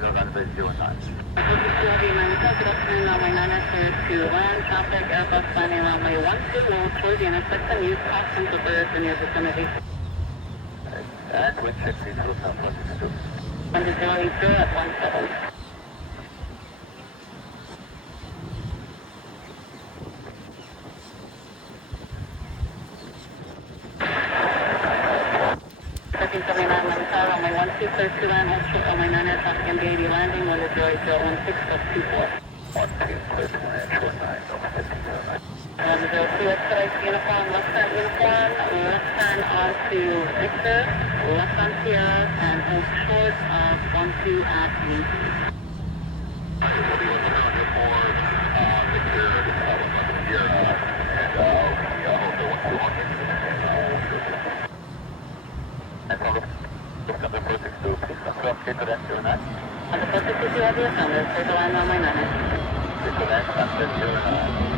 final runway 09. Good afternoon, runway 9 clear to land. Traffic, Airbus landing runway 12 toward the intersection. Use caution to birds in your vicinity. And wind check, please, Lufthansa 462. 1080 at 17. Second 79 Lifestyle, runway 12 clear to land. Hold short, runway 9 traffic MD-80 landing. Wind is 016+24. 12 clear to land, short 9, over 1509. 02, expedite uniform, left turn uniform, left turn onto Victor, left on Sierra, and hold short of 12 at Wingspan. And from Lufthansa 462, please confirm clear to land 09. On the 462 aviation, there's clear to land runway 9. Clear to land, Lufthansa 09.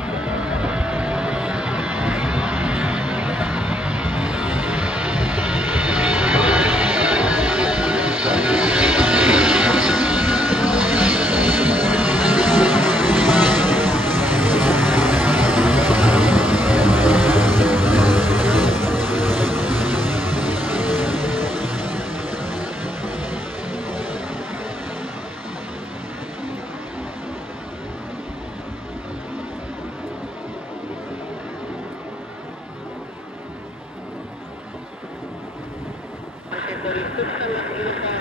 Okay, 46, uniform.